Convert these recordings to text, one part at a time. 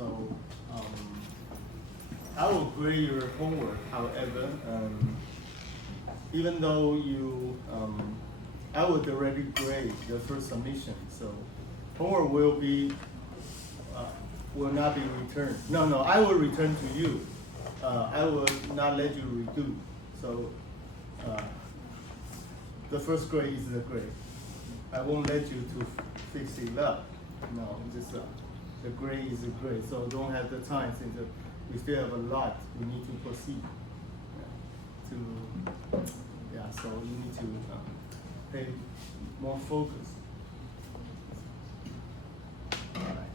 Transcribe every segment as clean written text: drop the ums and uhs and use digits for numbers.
So I will grade your homework. However, even though I will directly grade the first submission. So homework will not be returned. No, I will return to you. I will not let you redo. So the first grade is the grade. I won't let you to fix it up. No, just the grade is a grade. So don't have the time since we still have a lot. We need to proceed. So you need to pay more focus. All right.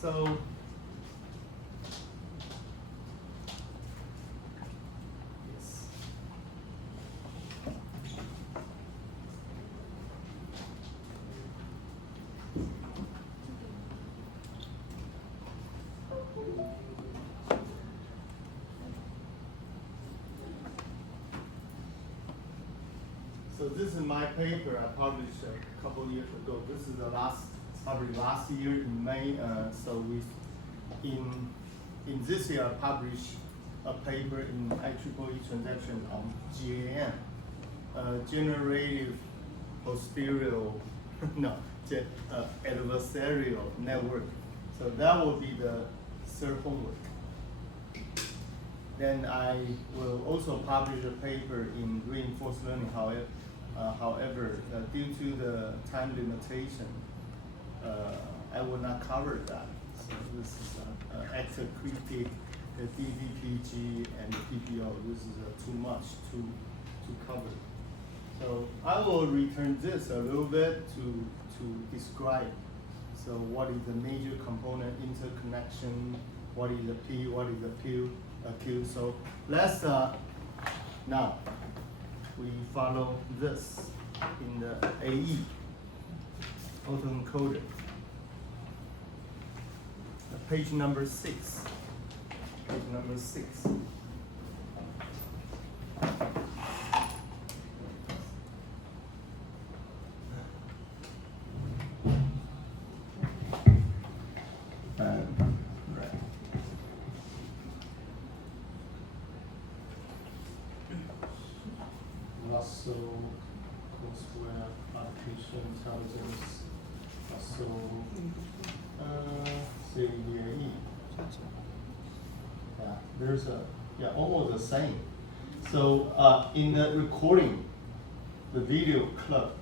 So. So this is my paper I published a couple years ago. This is probably last year in May. So in this year I published a paper in IEEE transaction on GAN, generative posterior, adversarial network. So that will be the third homework. Then I will also publish a paper in reinforced learning. However, due to the time limitation, I will not cover that. So this is active critic, the DVPG, and the PPO. This is too much to cover. So I will return this a little bit to describe. So what is the major component interconnection? What is the P? What is the Q? So let's now we follow this in the AE autoencoder. Page number 6. Page number 6. Also, courseware, artificial intelligence, also CAE. Yeah, there's almost the same. So in the recording, the video club,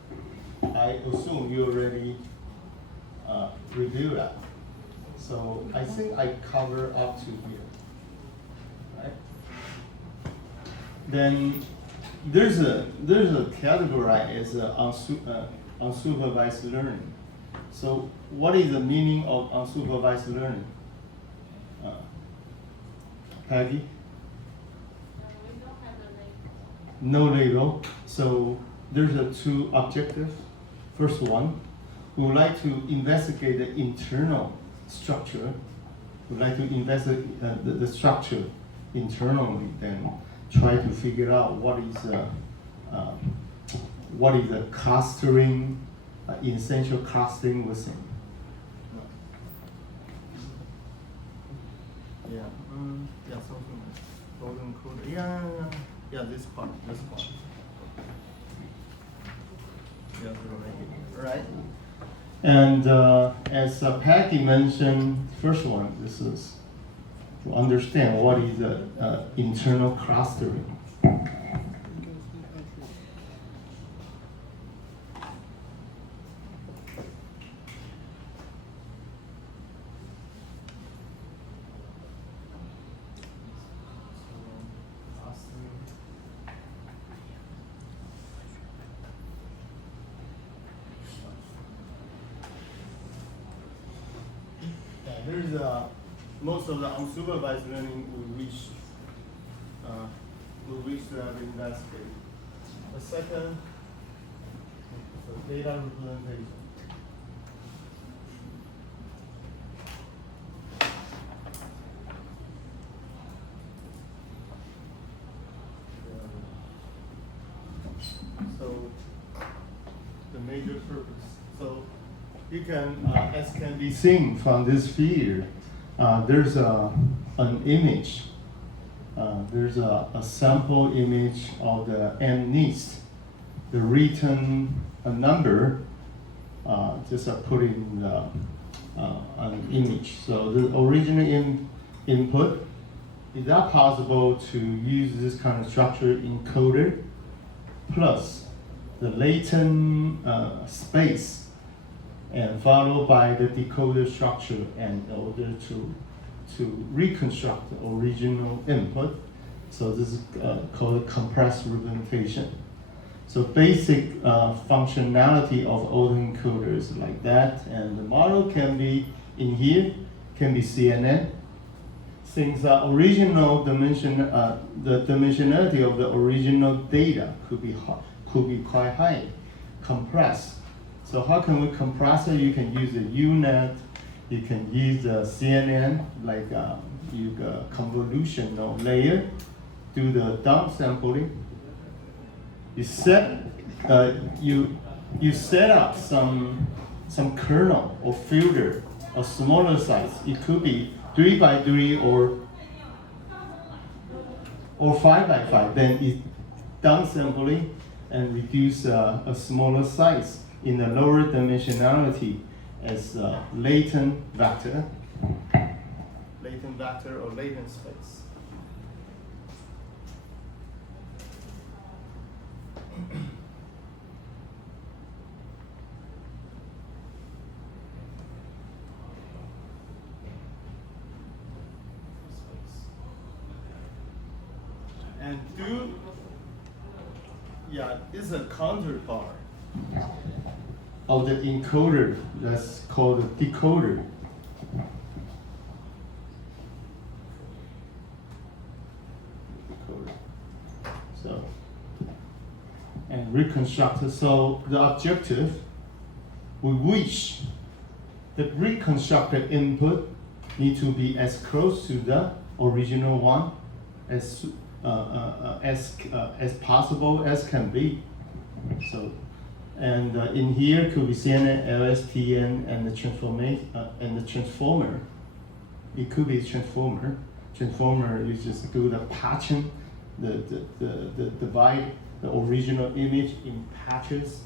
I assume you already reviewed that. So I think I cover up to here, right? Then there's a category as unsupervised learning. So what is the meaning of unsupervised learning? Peggy? We don't have a label. No label. So there's two objectives. First one, we would like to investigate the internal structure. We would like to investigate the structure internally, then try to figure out what is the clustering, essential clustering within. Something like golden code. This part. Right. And as Peggy mentioned, first one, this is to understand what is the internal clustering. There's most of the unsupervised learning we wish to have investigated. The second, data representation. So the major purpose. So you can, as can be seen from this figure, there's an image. There's a sample image of the MNIST. The written number, just put in an image. So the original input, is that possible to use this kind of structure encoder plus the latent space and followed by the decoder structure in order to reconstruct the original input. So this is called compressed representation. So basic functionality of autoencoders like that, and the model can be in here, can be CNN. Since the original dimension, the dimensionality of the original data could be quite high, compressed. So how can we compress it? You can use the UNet, you can use the CNN, like you convolutional layer, do the downsampling. You set up some kernel or filter of smaller size. It could be 3 by 3 or 5 by 5. Then it downsampling and reduce a smaller size in the lower dimensionality as latent vector or latent space. And it's a counterpart of the encoder that's called a decoder. So, and reconstruct. So the objective, we wish the reconstructed input need to be as close to the original one as possible as can be. So, and in here could be CNN, LSTM, and the transformer. It could be transformer. Transformer, you just do the patching, the divide the original image in patches,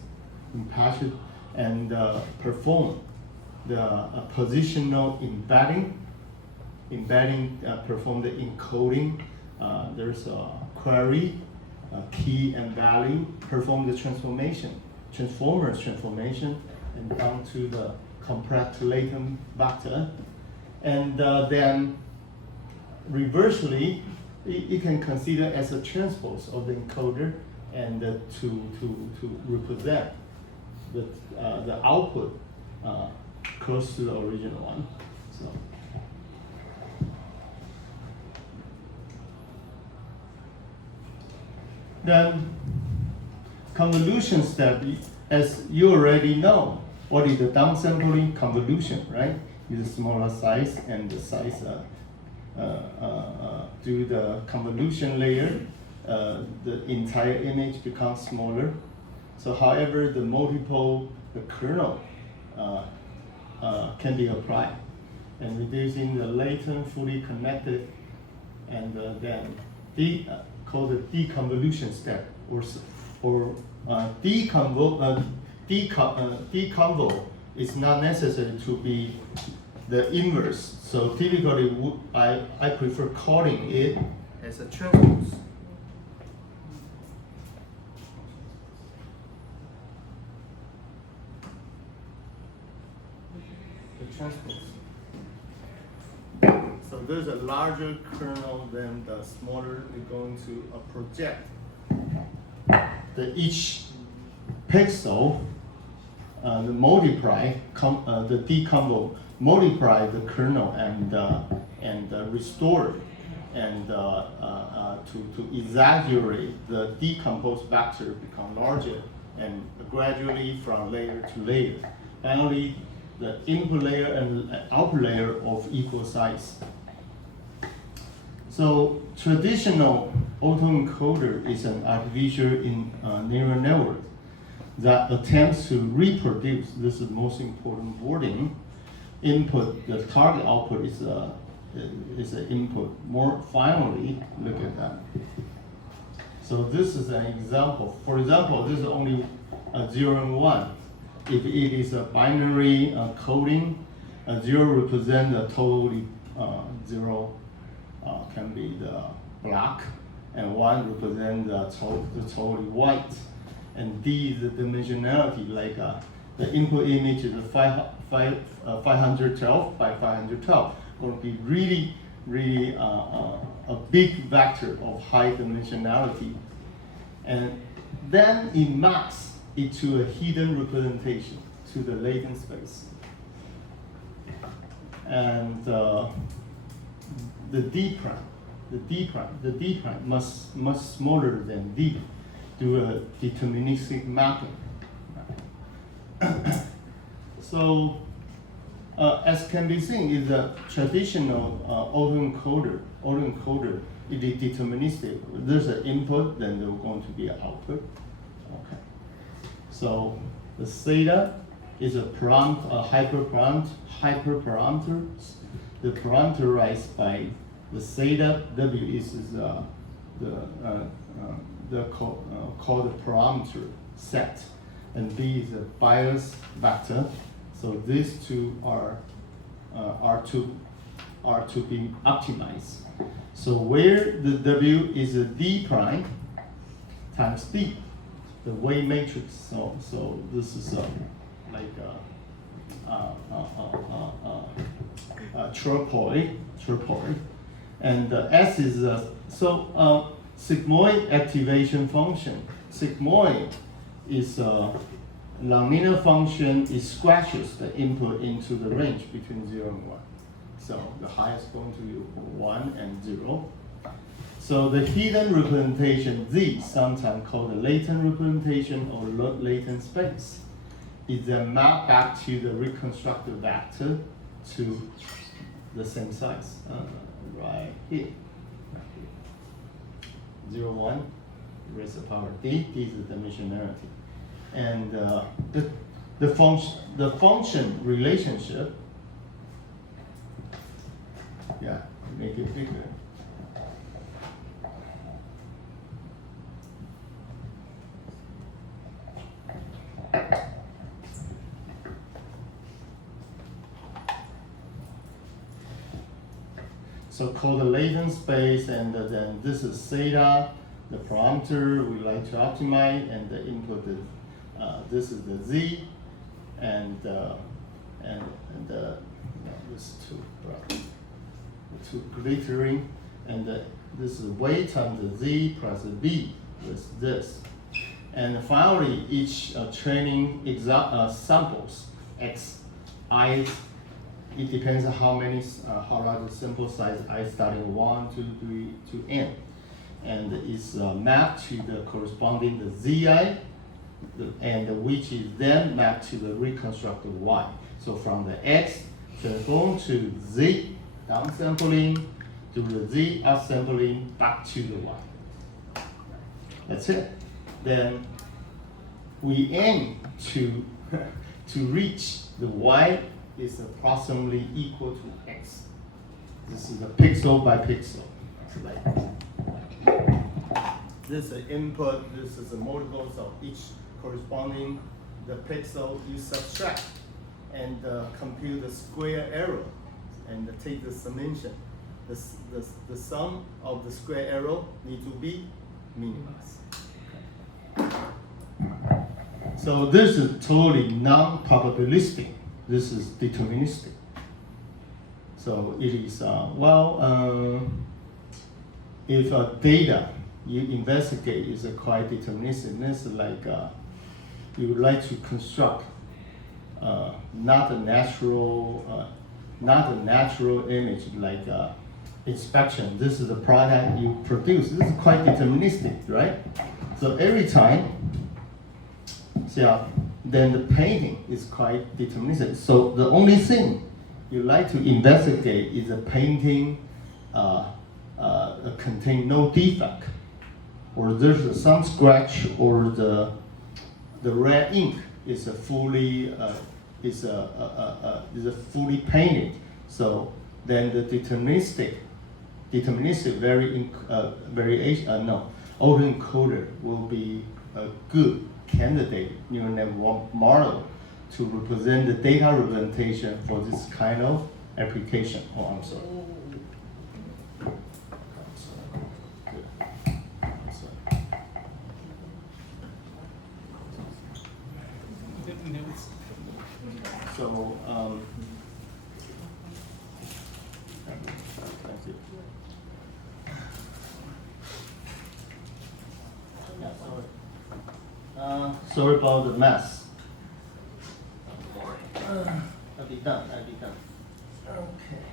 and perform the positional embedding, perform the encoding. There's a query, key and value, perform the transformers transformation, and down to the compressed latent vector. And then reversely, you can consider as a transpose of the encoder and to represent the output close to the original one. So. Then convolution step, as you already know, what is the downsampling convolution, right? Use a smaller size and the size do the convolution layer, the entire image becomes smaller. So however, the kernel can be applied, and reducing the latent fully connected, and then called the deconvolution step, or deconvol is not necessary to be the inverse. So typically, I prefer calling it as a transpose. The transpose. So there's a larger kernel than the smaller. We're going to project each pixel, the multiply, the deconvol, multiply the kernel and restore it, and to exaggerate the decomposed vector become larger and gradually from layer to layer. Finally, the input layer and output layer of equal size. So traditional autoencoder is an artificial neural network that attempts to reproduce, this is the most important wording, input, the target output is an input. More finally, look at that. So this is an example. For example, this is only 0 and 1. If it is a binary coding, 0 represents the totally 0 can be the black, and 1 represents the totally white. And D is the dimensionality, like the input image is 512 by 512. Will be really a big vector of high dimensionality. And then it maps it to a hidden representation, to the latent space. And the D prime much smaller than D, do a deterministic mapping. So, as can be seen, is a traditional autoencoder. It is deterministic. There's an input, then there's going to be an output. Okay. So the theta is a hyperparameter. The parameterized by the theta W is called the parameter set, and B is a bias vector. So these two are to be optimized. So where the W is a D prime times D, the weight matrix. So this is like a triploid, and S is sigmoid activation function. Sigmoid is a nonlinear function. It scratches the input into the range between 0 and 1. So the highest going to be 1 and 0. So the hidden representation Z, sometimes called the latent representation or latent space, is a map back to the reconstructed vector to the same size, right here. 0, 1, raise the power D. D is the dimensionality, and the function relationship. Yeah, make it bigger. So called the latent space, and then this is theta, the parameter we like to optimize, and the input is this is the Z, and this two glittering, and this is weight times the Z plus the V with this. And finally, each training samples X, I, it depends on how large the sample size, I starting 1, 2, 3 to N. And it's mapped to the corresponding the ZI, and which is then mapped to the reconstructed Y. So from the X, transform to Z, downsampling, to the Z, upsampling, back to the Y. That's it. Then we aim to reach the Y is approximately equal to X. This is a pixel by pixel. This is the input, this is the multiples of each corresponding the pixel you subtract, and compute the square error and take the summation. The sum of the square error need to be minimized. So this is totally non-probabilistic. This is deterministic. So it is, if data you investigate is quite deterministic, it's like you would like to construct not a natural image like inspection. This is the product you produce. This is quite deterministic, right? So every time, then the painting is quite deterministic. So the only thing you like to investigate is a painting contain no defect, or there's some scratch, or the red ink is fully is fully painted. So then the deterministic autoencoder will be a good candidate neural network model to represent the data representation for this kind of application. Oh, I'm sorry. So, thank you. Yeah, sorry. Sorry about the mess. I'll be done. Okay.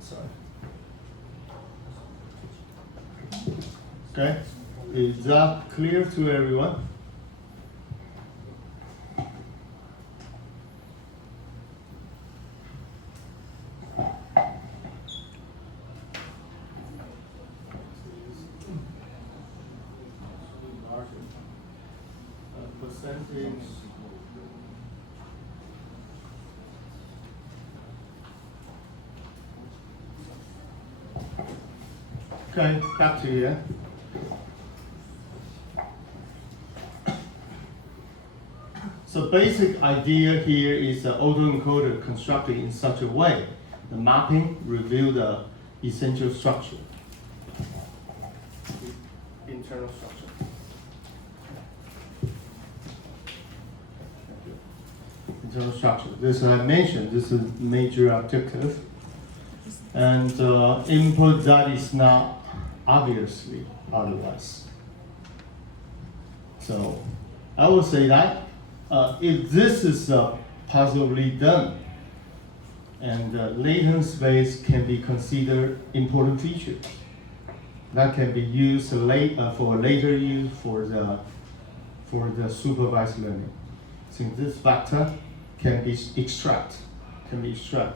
Sorry. Okay, is that clear to everyone? Percentage. Okay, back to you. So basic idea here is the autoencoder constructed in such a way. The mapping reveal the essential structure, internal structure. Internal structure. This I mentioned. This is major objective, and input that is not obviously otherwise. So I would say that if this is possibly done, and latent space can be considered important feature that can be used for later use for the supervised learning. Since this vector can be extract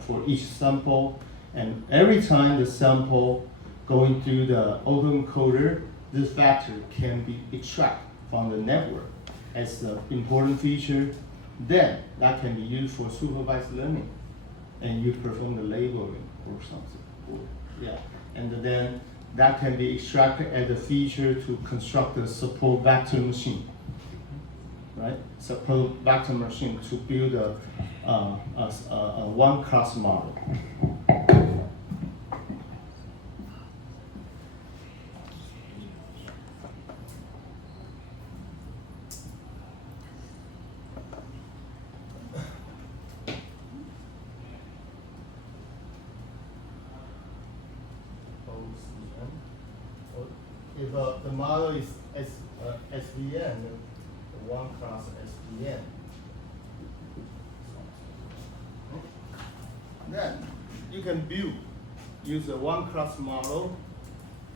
for each sample, and every time the sample going through the autoencoder, this vector can be extracted from the network as the important feature. Then that can be used for supervised learning, and you perform the labeling or something. And then that can be extracted as a feature to construct a support vector machine. Right? Support vector machine to build a one-class model. If the model is SVN, the one class SVN, then you can use a one class model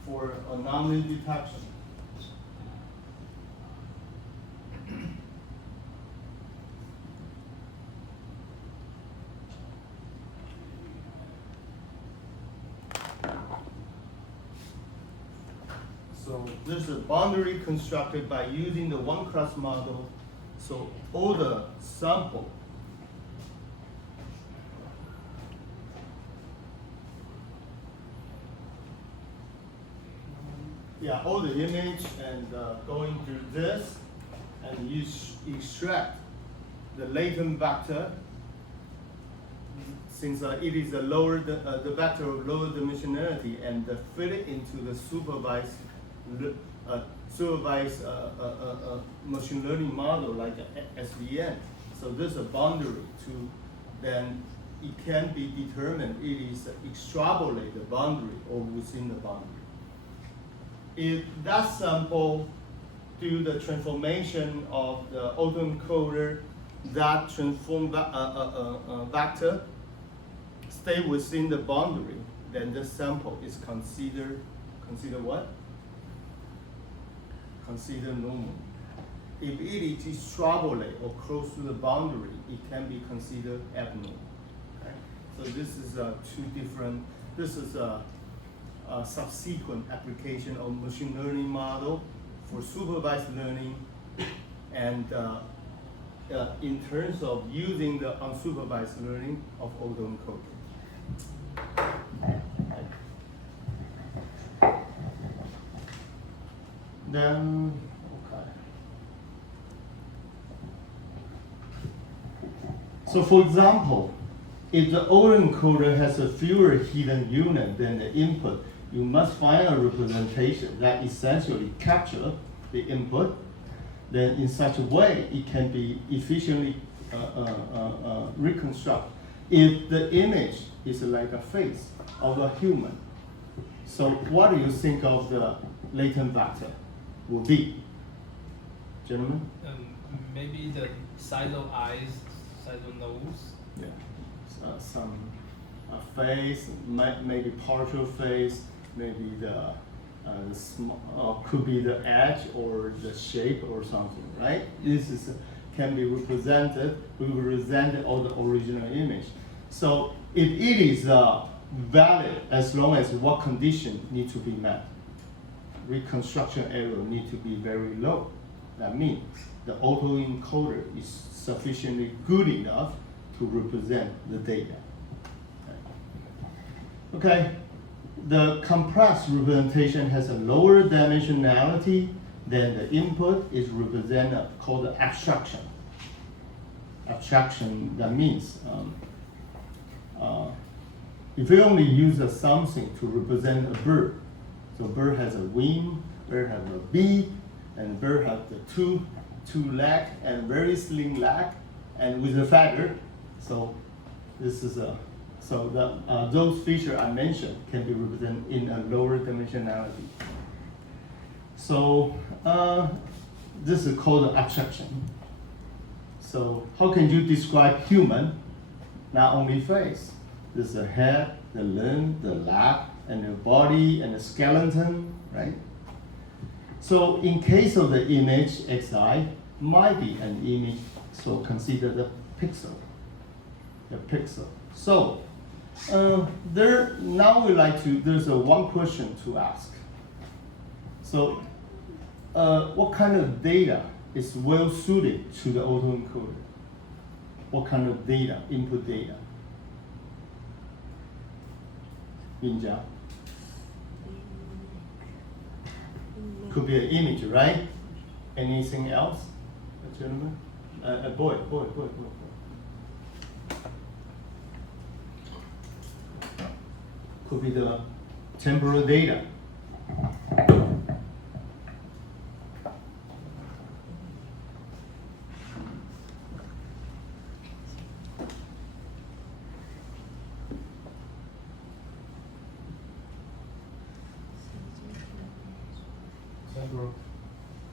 for anomaly detection. So there's a boundary constructed by using the one class model. So all the sample all the image and going through this, and you extract the latent vector. Since it is the vector of lower dimensionality, and fit it into the supervised machine learning model like SVN. So there's a boundary to then it can be determined it is extrapolate the boundary or within the boundary. If that sample do the transformation of the autoencoder, that transform vector stay within the boundary, then the sample is considered what? Considered normal. If it is extrapolate or close to the boundary, it can be considered abnormal. Okay? So this is two different. This is subsequent application of machine learning model for supervised learning, and in terms of using the unsupervised learning of autoencoding. Then, okay. So for example, if the autoencoder has a fewer hidden unit than the input, you must find a representation that essentially captures the input. Then in such a way, it can be efficiently reconstructed. If the image is like a face of a human, so what do you think of the latent vector will be? Gentlemen? Maybe the size of eyes, size of nose. Yeah. Some face, maybe partial face, maybe the could be the edge or the shape or something, right? This is can be represented on the original image. So if it is valid as long as what condition need to be met, reconstruction error need to be very low. That means the autoencoder is sufficiently good enough to represent the data. Okay, the compressed representation has a lower dimensionality than the input is represented called the abstraction. Abstraction, that means if you only use something to represent a bird, so bird has a wing, bird has a beak, and bird has the two leg and very slim leg, and with a feather. So this is those features I mentioned can be represented in a lower dimensionality. So this is called abstraction. So how can you describe human? Not only face. There's the head, the limb, the leg, and the body, and the skeleton, right? So in case of the image xi, might be an image, so consider the pixel. The pixel. So there's one question to ask. So what kind of data is well suited to the autoencoder? What kind of data, input data? Binja. Could be an image, right? Anything else? A gentleman? A boy. Could be the temporal data.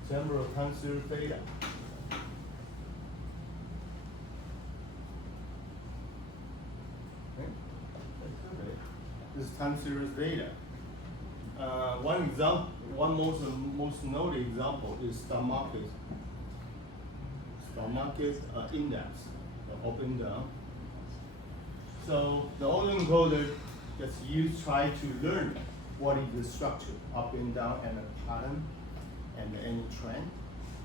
Temporal time series data. Okay. This is time series data. One example, one most noted example is stock market. Stock market index, up and down. So the autoencoder just try to learn what is the structure, up and down, and a pattern, and any trend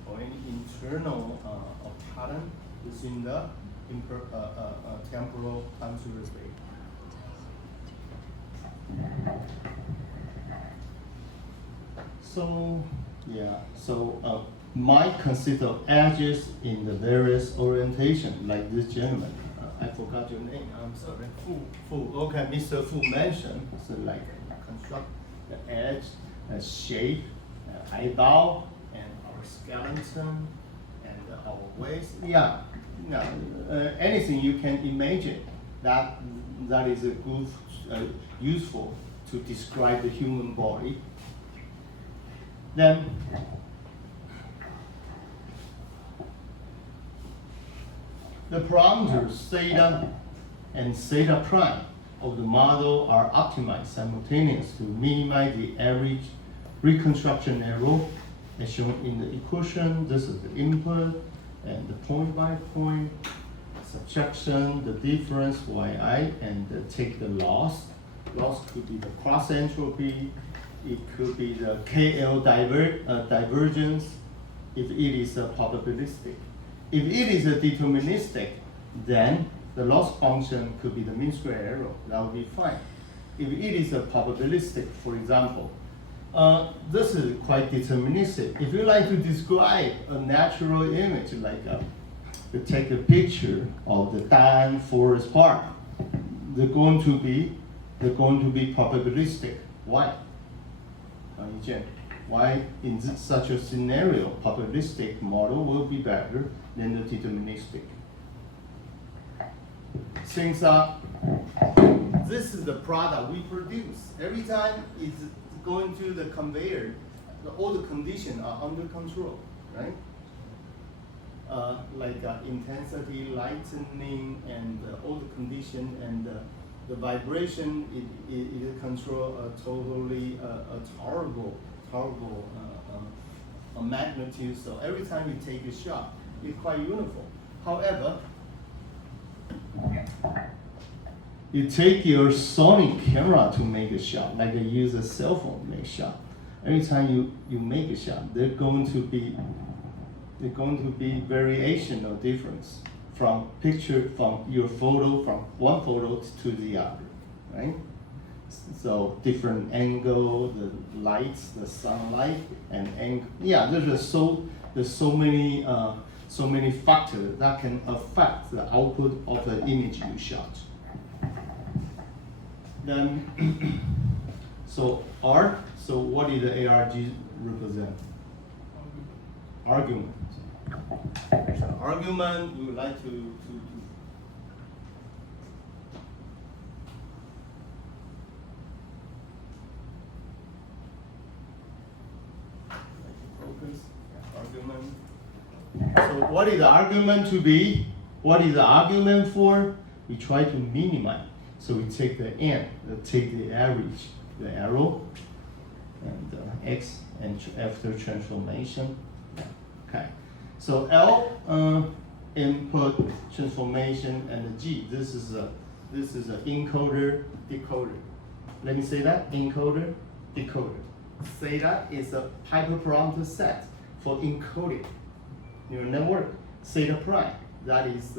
or any internal pattern within the temporal time series data. So might consider edges in the various orientation, like this gentleman. I forgot your name. I'm sorry. Fu. Okay, Mr. Fu mentioned. So like construct the edge, shape, eyeball, and our skeleton, and our waist. Yeah. Anything you can imagine that is a good, useful to describe the human body. Then the parameters theta and theta prime of the model are optimized simultaneously to minimize the average reconstruction error as shown in the equation. This is the input and the point by point subtraction, the difference yi, and take the loss. loss could be the cross entropy, it could be the KL divergence, if it is a probabilistic. If it is a deterministic, then the loss function could be the mean square error. That would be fine. If it is a probabilistic, for example, this is quite deterministic. If you like to describe a natural image, like you take a picture of the Dan Forest Park, they're going to be probabilistic. Why? Why in such a scenario, probabilistic model will be better than the deterministic? Since this is the product we produce, every time it's going to the conveyor, all the conditions are under control, right? Like intensity, lightening, and all the condition and the vibration, it control totally tolerable magnitude. So every time you take a shot, it's quite uniform. However, you take your Sony camera to make a shot, like you use a cell phone to make a shot. Every time you make a shot, they're going to be variation or difference from your photo, from one photo to the other, right? So different angle, the lights, the sunlight, and angle. Yeah, there's so many factors that can affect the output of the image you shot. Then, so what did the ARG represent? Argument. So argument, we would like to focus. Yeah, argument. So what is the argument to be? What is the argument for? We try to minimize. So we take the n, take the average, the arrow, and x, and after transformation. Okay. So L input transformation and G. This is a encoder decoder. Let me say that encoder decoder. Theta is a hyperparameter set for encoding neural network. Theta prime, that is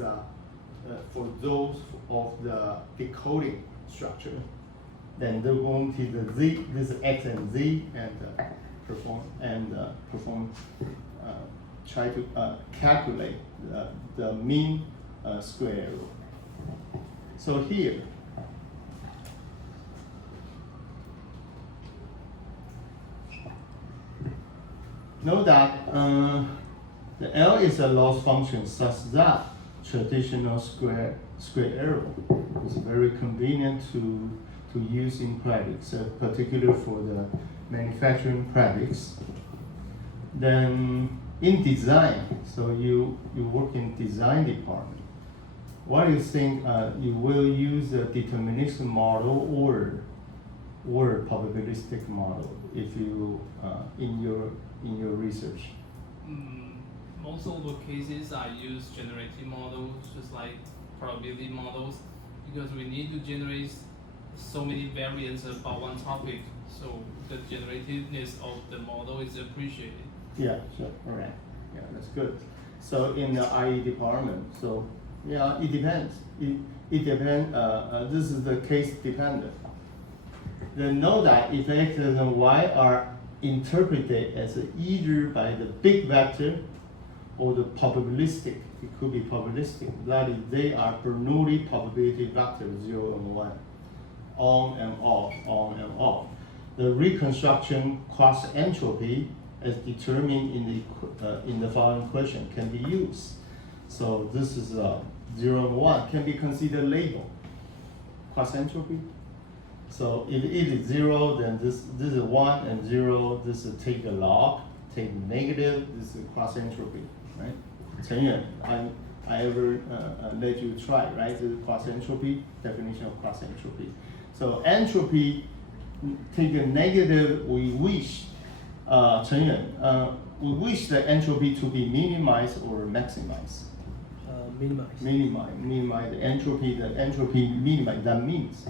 for those of the decoding structure. Then they're going to the Z. This is X and Z, and try to calculate the mean square error. So here, know that the L is a loss function such that traditional square error is very convenient to use in practice, particularly for the manufacturing practice. Then in design, so you work in design department. What do you think you will use a deterministic model or probabilistic model if you in your research? Most of the cases I use generative models, just like probability models, because we need to generate so many variants about one topic, so the generativeness of the model is appreciated. Yeah, sure, all right. Yeah, that's good. So in the IE department, so yeah, it depends. It depends. This is the case dependent. Then know that if x and y are interpreted as either by the big vector or the probabilistic, it could be probabilistic. That is, they are Bernoulli probability vectors 0 and 1, on and off, on and off. The reconstruction cross entropy as determined in the following question can be used. So this is 0 and 1 can be considered label cross entropy. So if it is 0, then this is 1 and 0. This is take a log, take negative. This is cross entropy, right? Chen Yuan, I ever let you try, right? This is cross entropy, definition of cross entropy. So entropy, take a negative. We wish, Chen Yuan, we wish the entropy to be minimized or maximized. Minimize. Minimize the entropy minimize. That means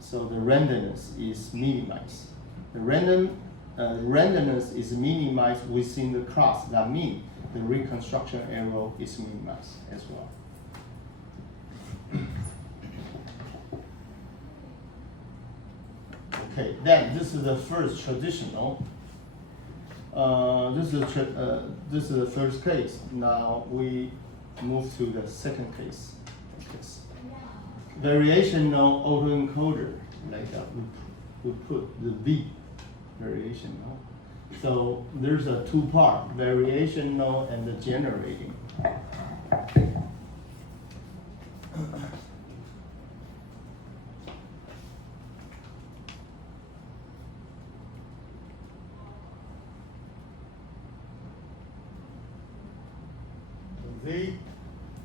so the randomness is minimized. The randomness is minimized within the class. That means the reconstruction error is minimized as well. Okay, then this is the first traditional. This is the first case. Now we move to the second case. Variational autoencoder, like we put the V variational. So there's a two-part, variational and the generating.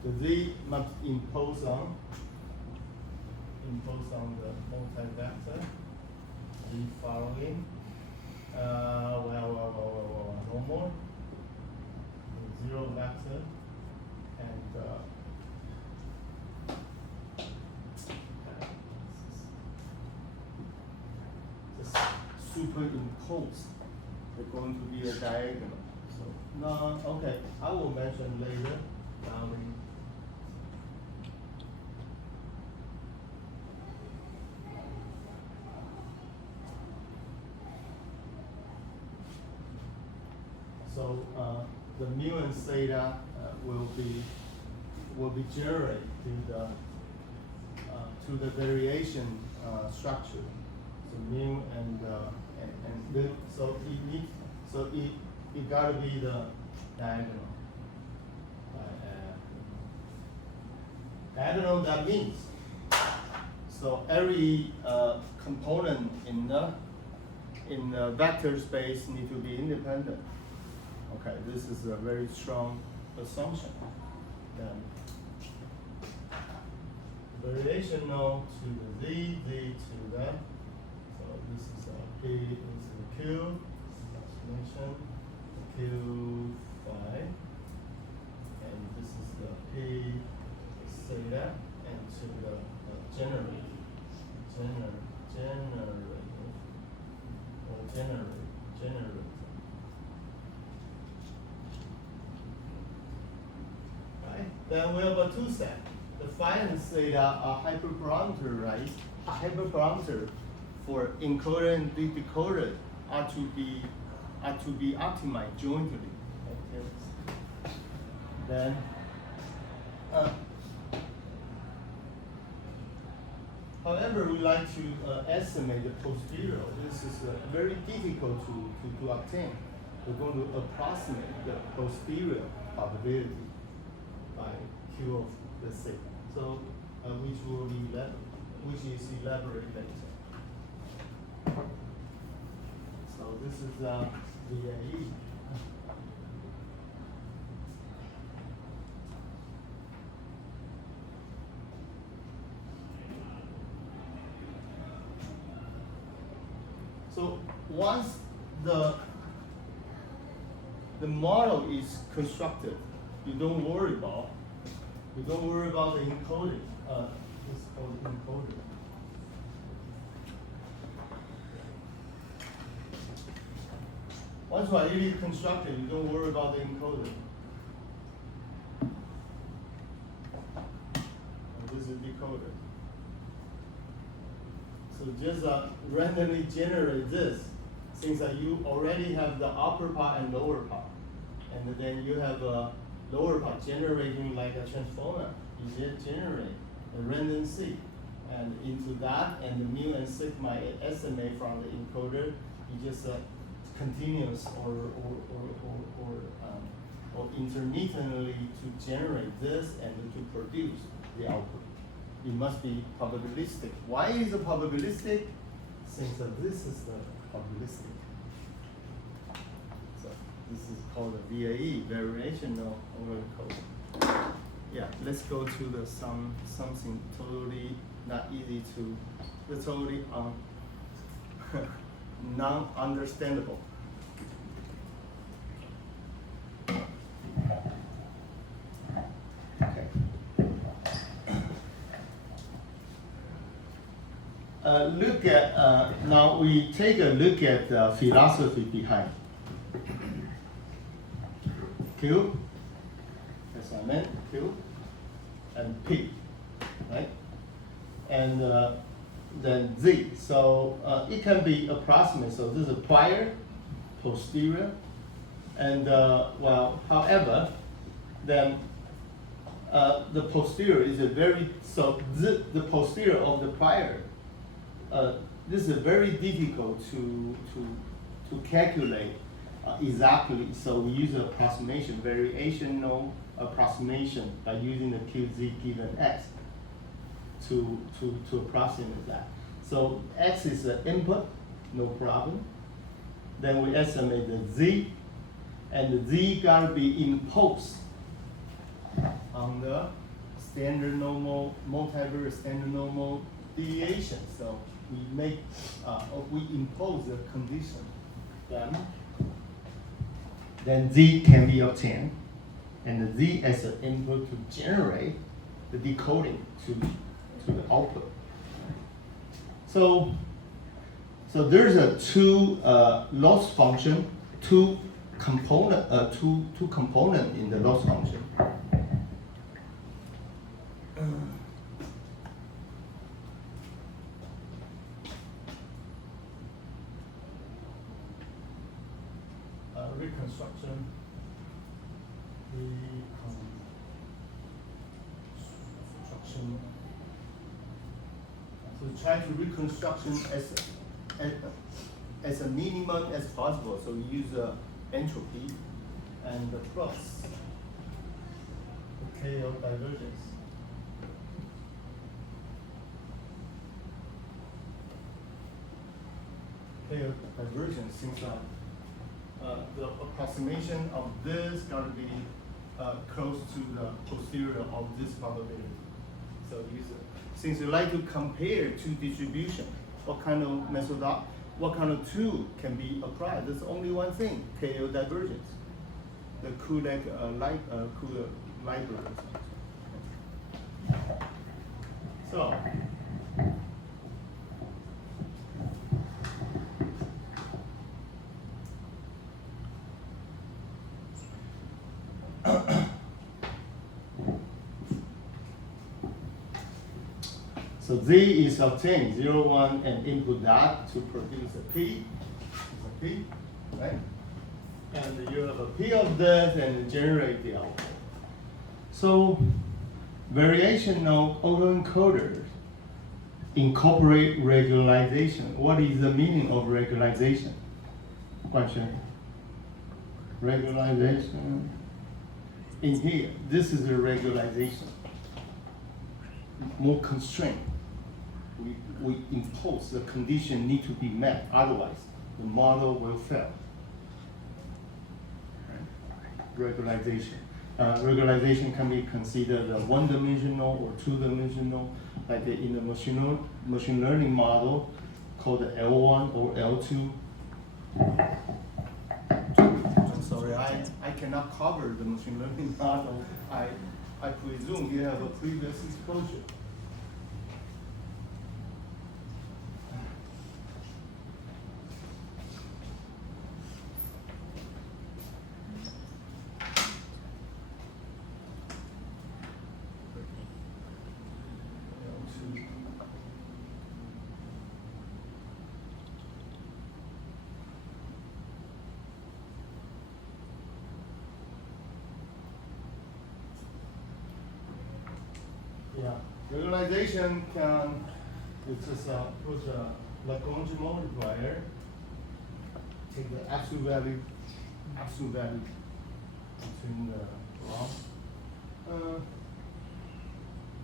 The Z must impose on the multi-vector. The following. No more. The zero vector and just superimposed. They're going to be a diagonal. So no, okay. I will mention later. So the mu and theta will be generated to the variation structure. So mu and so it gotta be the diagonal. Diagonal, that means so every component in the vector space need to be independent. Okay, this is a very strong assumption. Then variational to the Z to the, so this is a P, this is a Q, explanation, Q phi, and this is the P theta, and to the generator. Then we have a two-set. The phi and theta are hyperparameter for encoder and decoder are to be optimized jointly. Okay. Then however, we like to estimate the posterior. This is very difficult to obtain. We're going to approximate the posterior probability by Q of the sigma. So, which is elaborated later. So this is VAE. So once the model is constructed, you don't worry about the encoding. It's called encoder. Once you are really constructed, you don't worry about the encoder. And this is decoder. So just randomly generate this, since that you already have the upper part and lower part, and then you have a lower part generating like a transformer. You just generate a random seed, and into that, and the mu and sigma estimate from the encoder. You just continuous or intermittently to generate this and to produce the output. It must be probabilistic. Why is it probabilistic? Since this is the probabilistic. So this is called a VAE, variational autoencoder. Yeah, let's go to the something totally not easy to, the totally non-understandable. Okay. look at now we take a look at the philosophy behind Q, as I meant, Q, and P, right? And then Z. So it can be approximate. So this is prior, posterior, and well, however, then the posterior is a very the posterior of the prior. This is very difficult to calculate exactly. So we use approximation, variational approximation by using the QZ given X to approximate that. So X is the input, no problem. Then we estimate the Z, and the Z gotta be imposed on the standard normal, multivariate standard normal deviation. So we impose the condition. Then Z can be obtained, and the Z as an input to generate the decoding to the output. So there's a two loss function, two component in the loss function. Reconstruction. So try to reconstruction as a minimum as possible. So we use entropy and the plus the KO divergence. KO divergence seems like the approximation of this gotta be close to the posterior of this probability. So since you like to compare two distribution, what kind of method, what kind of tool can be applied? There's only one thing: KO divergence, the Kulik library. So. So Z is obtained, 0, 1, and input that to produce a P, right? And you have a P of this and generate the output. So variational autoencoders incorporate regularization. What is the meaning of regularization? Question. Regularization. In here, this is a regularization. More constraint. We impose the condition need to be met, otherwise the model will fail. Regularization. Regularization can be considered a one-dimensional or two-dimensional, like in the machine learning model called L1 or L2. I'm sorry, I cannot cover the machine learning model. I presume you have a previous exposure. Yeah, regularization can, it's just put a Lagrange multiplier, take the absolute value between the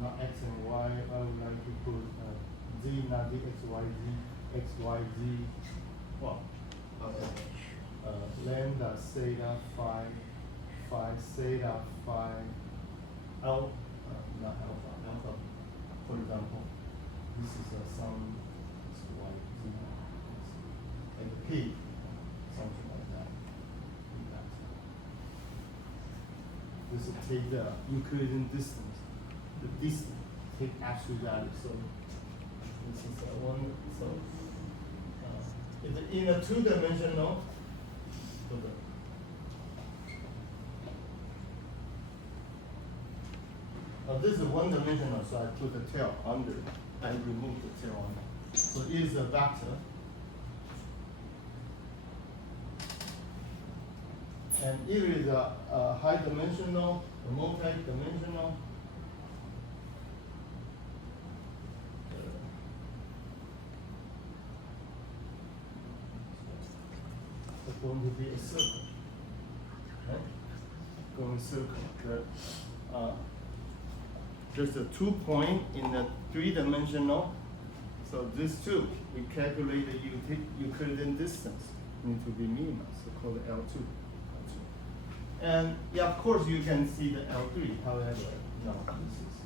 not x and y. I would like to put z, not the x, y, z, x, y, z. Well, lambda, theta, phi, theta, phi, l, not alpha. For example, this is some x, y, z, and p, something like that. This is take the Euclidean distance, the distance, take absolute value. So This is one. So it's in a two-dimensional. This is one-dimensional, so I put the tail under. I remove the tail under. So it is a vector. And it is a high-dimensional, a multi-dimensional. It's going to be a circle. Right? Going circle. There's a 2 point in the three-dimensional. So this two, we calculate the Euclidean distance need to be minimum, so called L2. And yeah, of course you can see the L3, however, no, this is.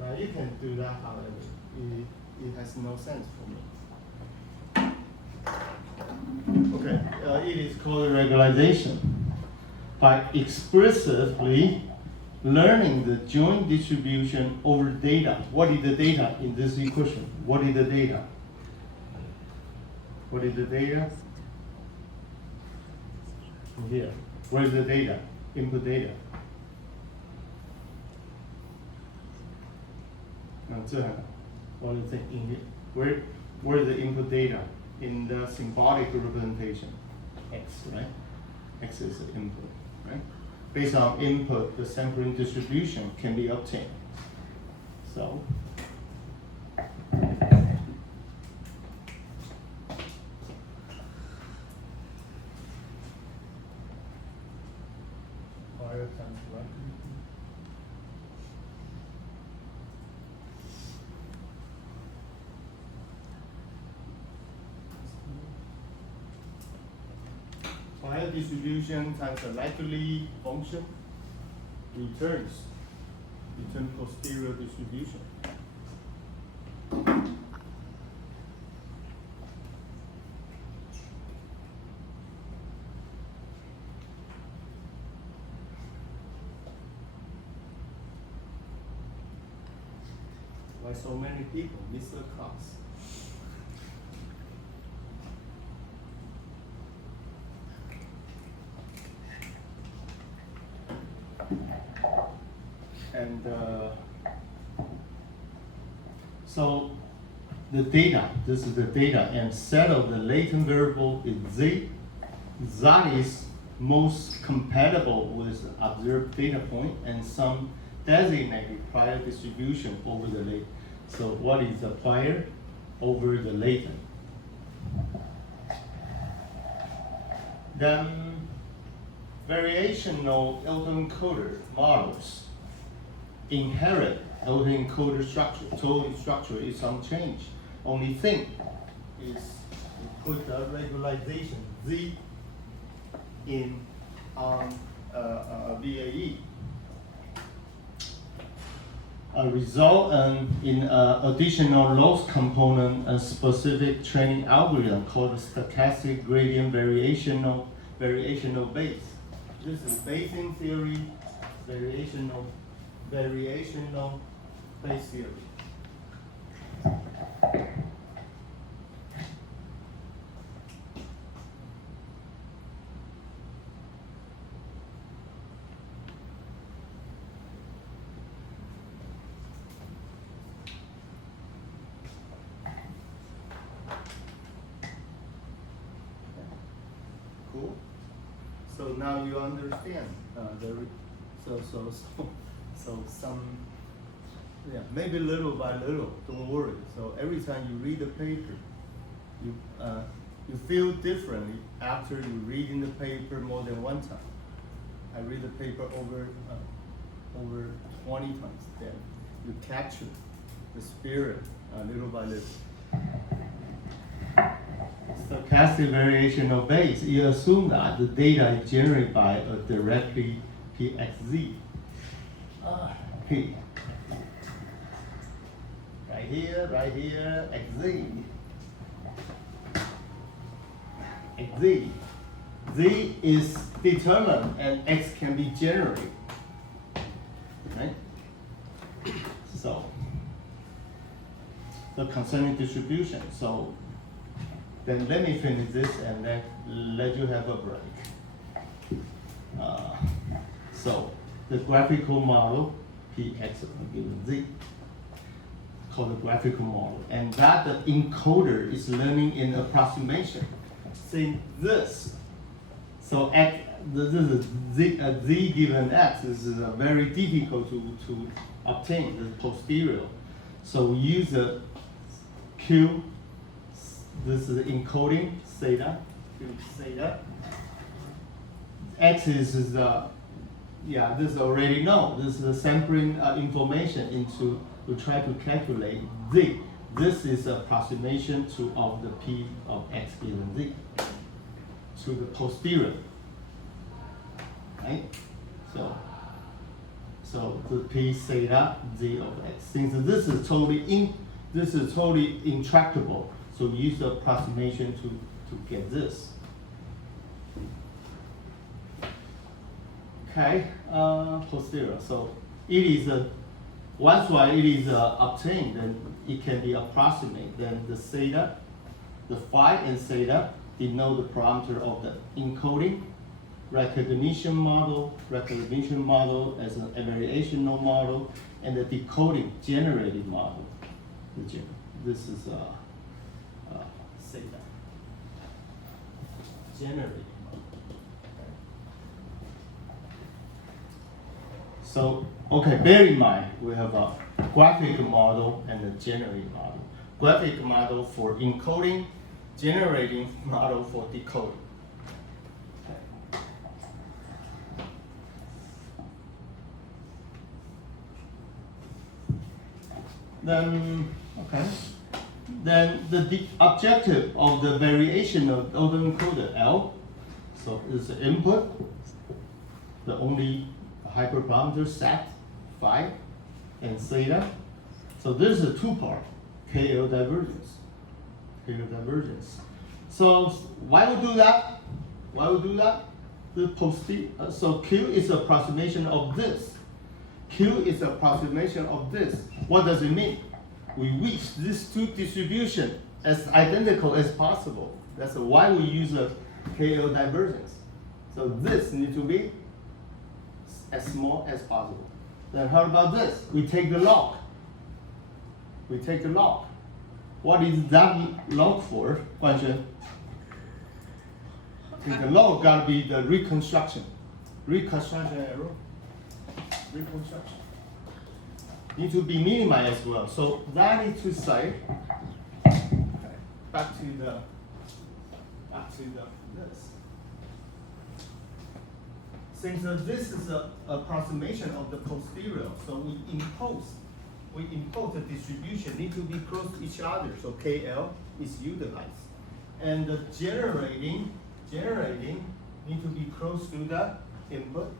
Now you can do that, however, it has no sense for me. Okay, it is called regularization. By explicitly learning the joint distribution over data. What is the data in this equation? What is the data? What is the data? Here. Where is the data? Input data. What do you think in here? Where is the input data? In the symbolic representation. X, right? X is the input, right? Based on input, the sampling distribution can be obtained. So, Fire distribution times the likely function return posterior distribution. Why so many people miss the class? And so the data, this is the data, and set of the latent variable is Z. That is most compatible with the observed data point and some designated prior distribution over the latent. So what is the prior over the latent? Then variational autoencoder models inherit autoencoder structure. Total structure is unchanged. Only thing is we put the regularization Z in VAE. Result in additional loss component and specific training algorithm called stochastic gradient variational base. This is Bayesian theory, variational base theory. Cool. So now you understand so some, yeah, maybe little by little, don't worry. So every time you read the paper, you feel differently after you reading the paper more than one time. I read the paper over 20 times, then you capture the spirit little by little. Stochastic variational base, you assume that the data is generated by a directly PXZ. P. Right here, XZ. XZ. Z is determined and X can be generated. Right? So the concerning distribution. So then let me finish this and then let you have a break. So the graphical model Px given Z, called the graphical model, and that the encoder is learning in approximation. See this. So X, this is Z given X. This is very difficult to obtain the posterior. So we use the Q. This is encoding theta. Q theta. X is the this already know. This is the sampling information into to try to calculate Z. This is approximation of the P of X given Z to the posterior. Right? So the P theta Z of X. Since this is totally intractable, so use the approximation to get this. Okay, posterior. So it is once it is obtained, then it can be approximate. Then the theta, the phi and theta denote the parameter of the encoding, recognition model as an variational model, and the decoding generated model. This is theta. Generated. So, okay, bear in mind, we have a graphic model and a generating model. Graphic model for encoding, generating model for decoding. Then the objective of the variation of autoencoder L, so is the input, the only hyperparameter set, phi, and theta. So this is a two-part KL divergence. So why we do that? So Q is approximation of this. Q is approximation of this. What does it mean? We wish these two distribution as identical as possible. That's why we use a KL divergence. So this needs to be as small as possible. Then how about this? We take the log. What is that log for? Function. The log gotta be the reconstruction error. Reconstruction. Need to be minimized as well. So that is to say, back to this. Since this is an approximation of the posterior, so we impose the distribution need to be close to each other. So KL is utilized, and the generating need to be close to the input.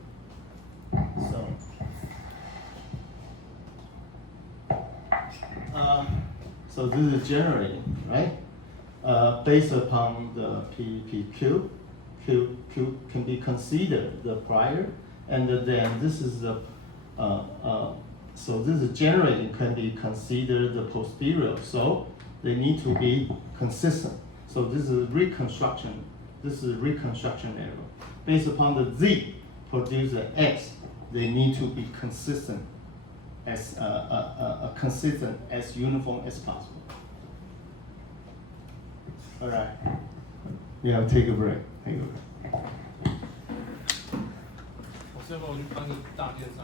So this is generating, right? Based upon the PQ. Q can be considered the prior, and then this is the so this is generating can be considered the posterior. So they need to be consistent. So this is reconstruction. This is reconstruction error. Based upon the Z produce the X, they need to be consistent as uniform as possible. All right. Yeah, take a break. 我是要不要我去搬个大件上？